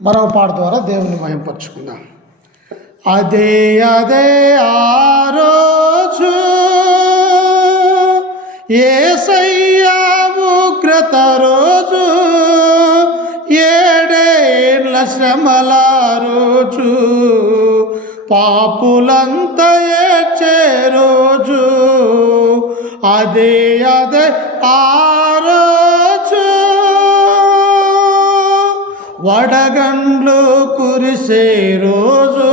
మరో పాట ద్వారా దేవుని మహింపరచుకుందాం. అదే అదే ఆ రోజు యేసయ్య ఉగ్రత రోజు, ఏడేళ్ల శ్రమల రోజు, పాపులంతా ఏడ్చే రోజు. అదే అదే ఆ రోజు, వడగండ్లు కురిసే రోజు,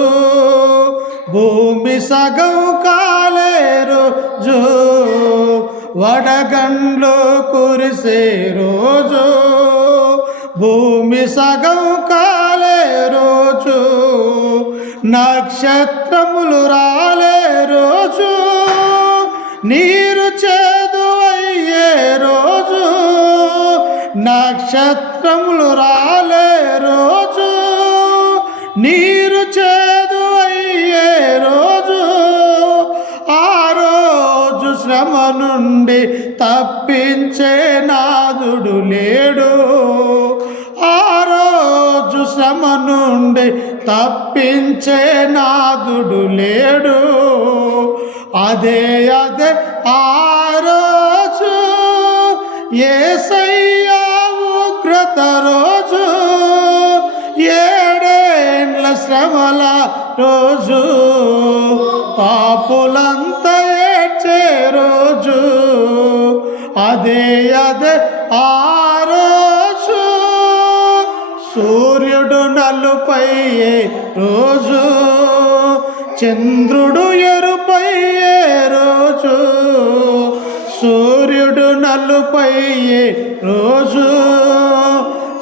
భూమి సగం కాలే రోజు. వడగండ్లు కురిసే రోజు, భూమి సగం కాలే రోజు, నక్షత్రములు రాలే రోజు, నీరు చేదు అయ్యే రోజు, నక్షత్రములు రాలే రోజు, నీరు చేదు అయ్యే రోజు. ఆ రోజు శ్రమ నుండి తప్పించే నాదుడు లేడు. ఆ రోజు శ్రమ నుండి తప్పించే నాదుడు లేడు. అదే అదే ఆ రోజు యేసయ్య ఉగ్రత రోజు, ఏడేండ్ల శ్రమల రోజు, పాపులంతా ఏడ్చే రోజు. అదే అదే ఆ రోజు, సూర్యుడు నలుపయ్యే రోజు, చంద్రుడు ఎరుపయ్యే రోజు, సూర్యుడు నలుపయ్యే రోజు,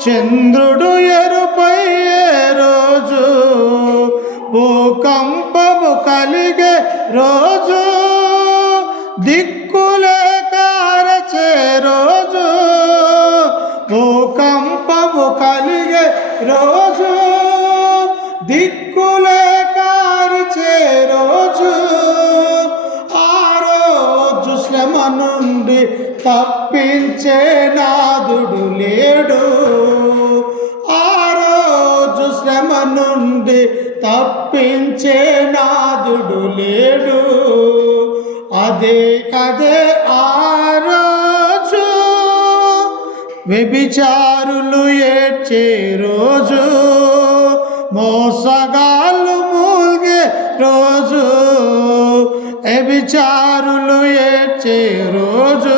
చంద్రుడు ఎరుపయ్యే రోజు, భూకంపము కలిగే రోజు, దిక్కులే కారచే రోజు, భూకంపము కలిగే రోజు, దిక్కులే కారచే రోజు. ఆ రోజు శ్రమ నుండి తప్పించే నాదుడు లేడు. ఆ రోజు శ్రమ నుండి తప్పించే నాదుడు లేడు. అదే అదే ఆ రోజు, వ్యభిచారులు ఏడ్చే రోజు, మోసగాళ్ళు మూల్గే రోజు, వ్యభిచారులు ఏడ్చే రోజు,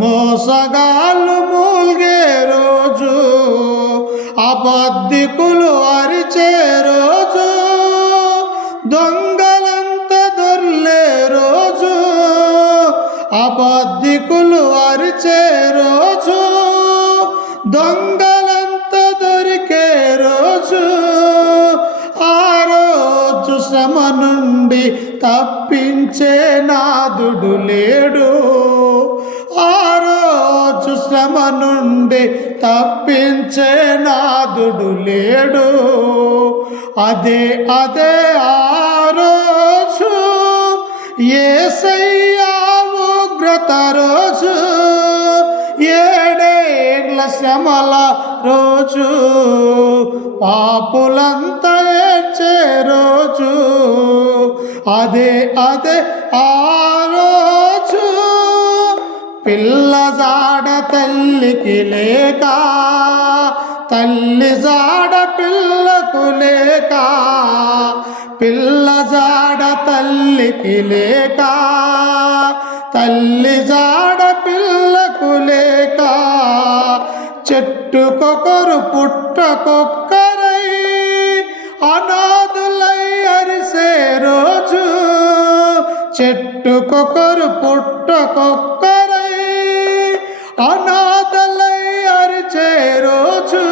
మోసగాళ్ళు మూల్గే రోజు, అబద్ధికులు అరిచే రోజు, దొంగలంతా దొర్లే రోజు, అబద్ధికులు అరిచే రోజు, దొంగలంతా దొరికే రోజు. ఆ రోజు శ్రమ నుండి తప్పించే నాదుడు లేడు. ఆ రోజు శ్రమ నుండి తప్పించే నాదుడు లేడు. అదే అదే ఆ రోజు యేసయ్య ఉగ్రత రోజు, ఏడేండ్ల శ్రమల రోజు, పాపులంతా ఏడ్చే రోజు. అదే అదే ఆ రోజు, పిల్ల జాడ తల్లికి లేక, తల్లి జాడ పిల్లకు లేక, పిల్ల జాడ తల్లికి లేక, తల్లి జాడ పిల్లకు లేక, చెట్టుకొకరు పుట్టకొక్కరై అనాథులై అరిసే రోజు, చెట్టుకొకరు పుట్టకొక్కరై అనాథలై అరిచే రోజు.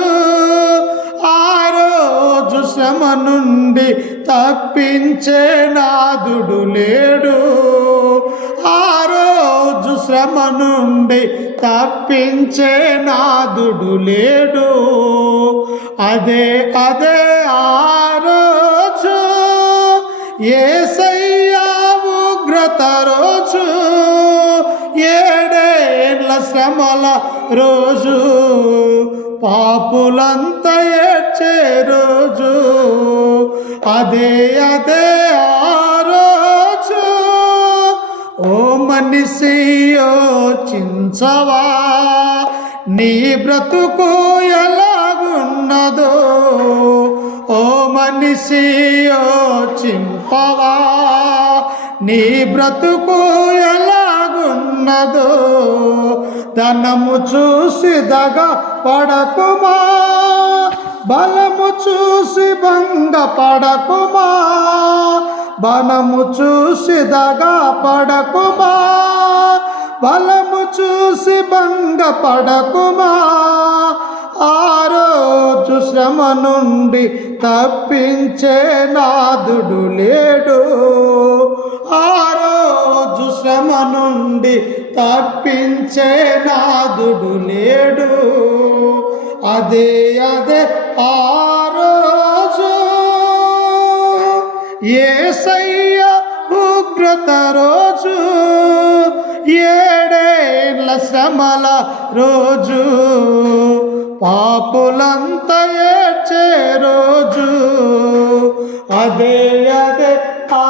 ఆ రోజు శ్రమ నుండి తప్పించే నాదుడు లేడు. ఆ రోజు శ్రమ నుండి తప్పించే నాదుడు లేడు. అదే అదే ఆ రోజు యేసయ్య ఉగ్రత రోజు, ఏడేళ్ల శ్రమల రోజు, పాపులంతా ఏడ్చే రోజు, అదే ఆ రోజు. ఓ మనిషి యోచించవా, నీ బ్రతుకు ఎలాగున్నదో. ఓ మనిషి యోచింపవా, నీ బ్రతుకు ఎలాగున్నదో. ధనము చూసి దగ పడకుమా, బలము చూసి భంగ పడకుమా. బలము చూసి దగ పడకుమా, బలము చూసి భంగ పడకుమా. ఆ రోజు శ్రమ నుండి తప్పించే నాదుడు లేడు. ఆ రోజు శ్రమ నుండి తప్పించే నాదుడు లేడు. అదే ఆ రోజు, యేసయ్య ఉగ్రత రోజు, ఏడేళ్ల శ్రమల రోజు, పాపులంతా ఏడ్చే రోజు, అదే ఆ